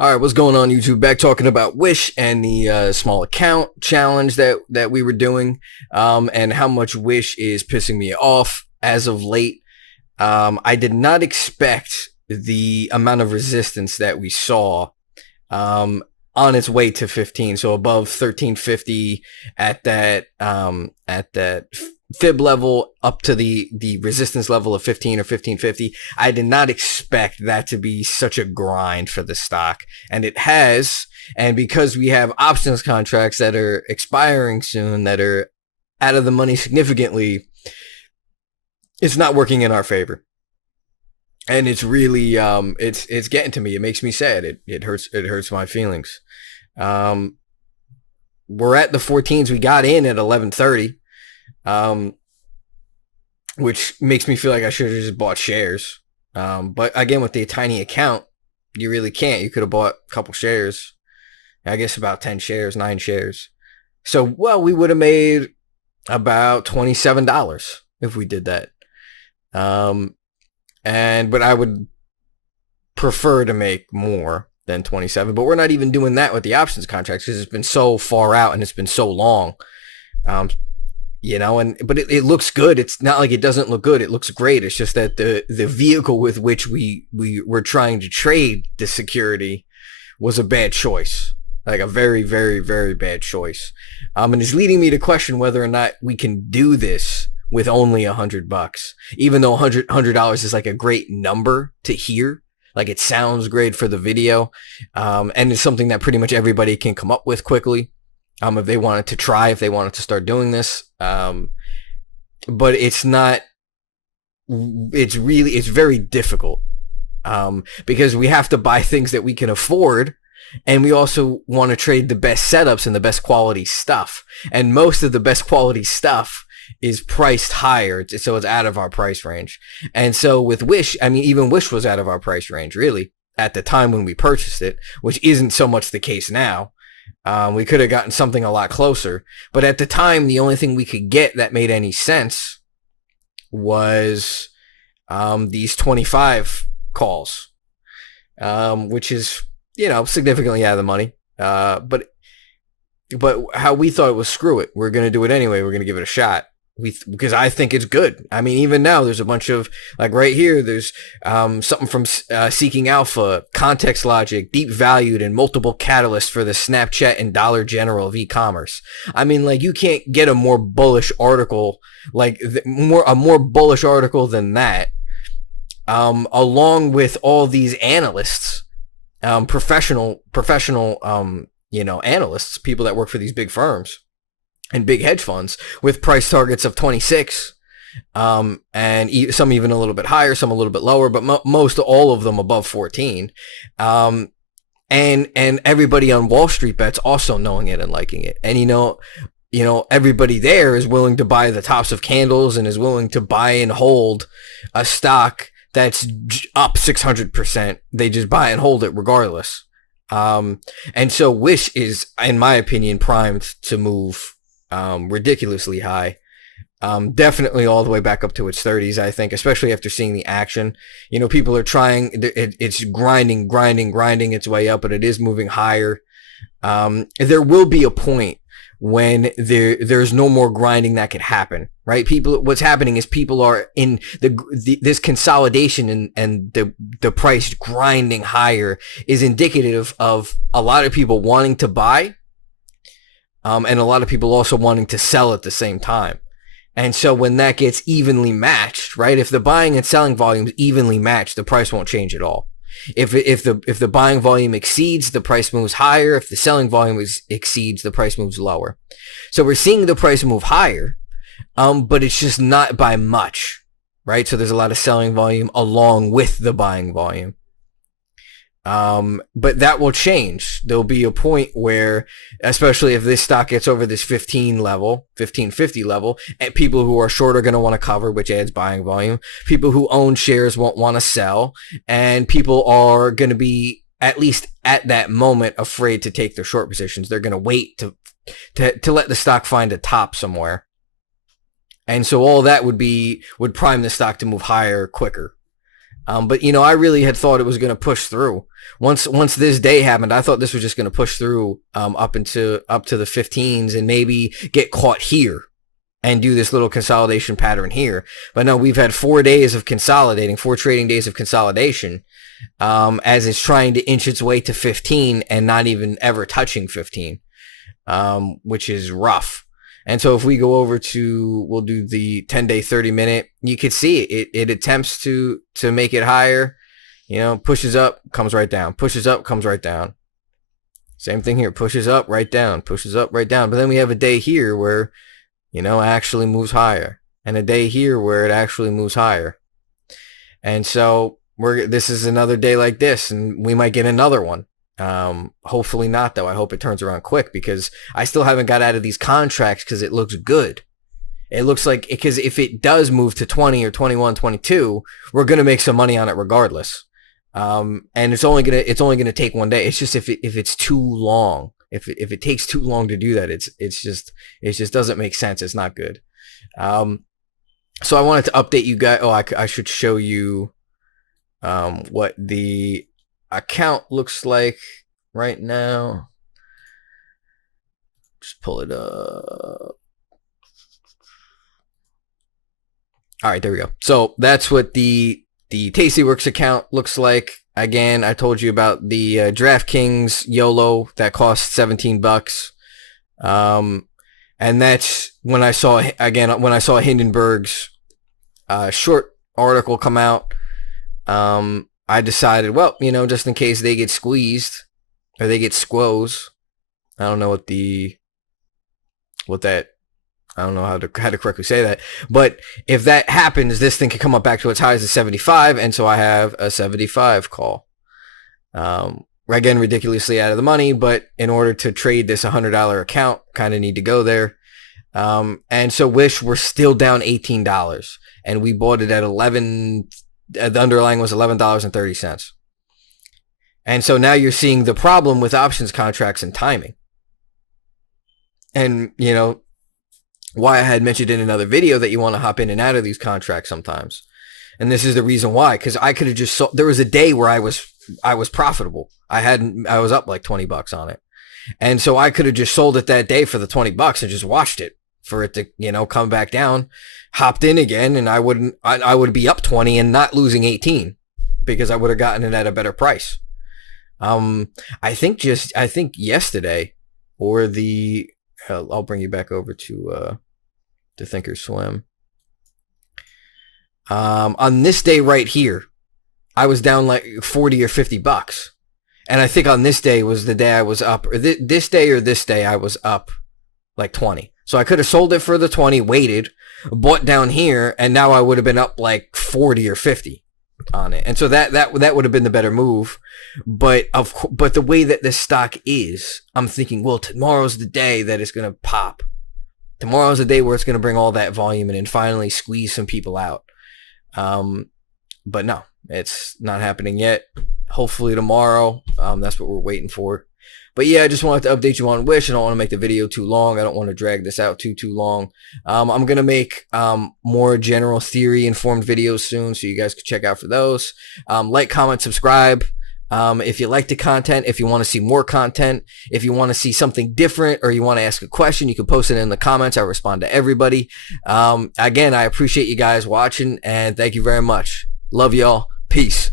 All right, what's going on, YouTube? Back talking about Wish and the small account challenge that we were doing, and how much Wish is pissing me off as of late. I did not expect the amount of resistance that we saw on its way to 15, so above 1350 at that fib level up to the resistance level of 15 or 1550. I did not expect that to be such a grind for the stock, and it has. And because we have options contracts that are expiring soon, that are out of the money significantly, it's not working in our favor. And it's really it's getting to me. It makes me sad. It hurts my feelings. We're at the 14s. We got in at 1130. Which makes me feel like I should have just bought shares. But again, with the tiny account, you really can't. You could have bought a couple shares. I guess about 10 shares, 9 shares. So, well, we would have made about $27 if we did that. But I would prefer to make more than 27. But we're not even doing that with the options contracts because it's been so far out and it's been so long. But it looks good. It's not like it doesn't look good. It looks great. It's just that the vehicle with which we were trying to trade the security was a bad choice, like a very, very, very bad choice. And it's leading me to question whether or not we can do this with only $100, even though $100 is like a great number to hear. Like, it sounds great for the video. And it's something that pretty much everybody can come up with quickly. If they wanted to try, if they wanted to start doing this. But it's not, it's very difficult. Because we have to buy things that we can afford, and we also want to trade the best setups and the best quality stuff. And most of the best quality stuff is priced higher, so it's out of our price range. And so with Wish, I mean, even Wish was out of our price range, really, at the time when we purchased it, which isn't so much the case now. We could have gotten something a lot closer, but at the time, the only thing we could get that made any sense was these 25 calls, which is, significantly out of the money. But how we thought it was, screw it, we're going to do it anyway. We're going to give it a shot. Because I think it's good. I mean, even now, there's a bunch of, like right here, there's something from Seeking Alpha, Context Logic, Deep Valued, and multiple catalysts for the Snapchat and Dollar General of e-commerce. I mean, like, you can't get a more bullish article, like a more bullish article than that, along with all these analysts, professional, analysts, people that work for these big firms and big hedge funds with price targets of 26, and some even a little bit higher, some a little bit lower, but most all of them above 14. And everybody on Wall Street Bets also knowing it and liking it. And everybody there is willing to buy the tops of candles and is willing to buy and hold a stock that's up 600%. They just buy and hold it regardless. And so Wish is, in my opinion, primed to move ridiculously high, definitely all the way back up to its 30s, I think, especially after seeing the action. People are trying, it's grinding its way up, but it is moving higher. There will be a point when there's no more grinding that can happen, right? What's happening is people are in this consolidation, and the price grinding higher is indicative of a lot of people wanting to buy, and a lot of people also wanting to sell at the same time. And so when that gets evenly matched, right? If the buying and selling volumes evenly matched, the price won't change at all. If the buying volume exceeds, the price moves higher. If the selling volume exceeds, the price moves lower. So we're seeing the price move higher, but it's just not by much, right? So there's a lot of selling volume along with the buying volume. But that will change. There'll be a point where, especially if this stock gets over this 1550 level, and people who are short are going to want to cover, which adds buying volume. People who own shares won't want to sell, and people are going to be, at least at that moment, afraid to take their short positions. They're going to wait to let the stock find a top somewhere. And so all that would prime the stock to move higher quicker. But I really had thought it was going to push through. Once this day happened, I thought this was just going to push through up to the 15s and maybe get caught here and do this little consolidation pattern here. But no, we've had 4 days of consolidating, 4 trading days of consolidation, as it's trying to inch its way to 15 and not even ever touching 15, which is rough. And so if we go over to, we'll do the 10-day, 30-minute, you can see it attempts to make it higher, pushes up, comes right down, pushes up, comes right down. Same thing here, pushes up, right down, pushes up, right down. But then we have a day here where, actually moves higher, and a day here where it actually moves higher. And so this is another day like this, and we might get another one. Hopefully not, though. I hope it turns around quick, because I still haven't got out of these contracts because it looks good. It looks like, because if it does move to 20 or 21, 22, we're going to make some money on it regardless. And it's only going to take one day. It's just if it's too long, if it takes too long to do that, it just doesn't make sense. It's not good. So I wanted to update you guys. Oh, I should show you what the account looks like right now. Just pull it up. All right, there we go. So that's what the Tastyworks account looks like. Again, I told you about the DraftKings YOLO that cost $17. And that's when I saw Hindenburg's short article come out. I decided, well, just in case they get squeezed or they get squoze. I don't know I don't know how to correctly say that. But if that happens, this thing could come up back to its highs of 75. And so I have a 75 call. Again, ridiculously out of the money, but in order to trade this $100 account, kind of need to go there. And so Wish, we're still down $18, and we bought it at 11. The underlying was $11.30. And so now you're seeing the problem with options contracts and timing. And, why I had mentioned in another video that you want to hop in and out of these contracts sometimes. And this is the reason why, because I could have just sold. There was a day where I was profitable. I was up like $20 on it. And so I could have just sold it that day for the $20 and just watched it for it to, come back down, hopped in again, and I would be up 20 and not losing 18 because I would have gotten it at a better price. I think yesterday, or I'll bring you back over to Thinkorswim. On this day right here, I was down like $40 or $50. And I think on this day was the day I was up, or this day I was up like 20. So I could have sold it for the 20, waited, bought down here, and now I would have been up like 40 or 50 on it. And so that would have been the better move. But the way that this stock is, I'm thinking, well, tomorrow's the day that it's going to pop. Tomorrow's the day where it's going to bring all that volume in and finally squeeze some people out. But no, it's not happening yet. Hopefully tomorrow. That's what we're waiting for. But yeah, I just wanted to update you on Wish. I don't want to make the video too long. I don't want to drag this out too long. I'm going to make more general theory informed videos soon, so you guys can check out for those. Like, comment, subscribe. If you like the content, if you want to see more content, if you want to see something different, or you want to ask a question, you can post it in the comments. I respond to everybody. Again, I appreciate you guys watching, and thank you very much. Love y'all. Peace.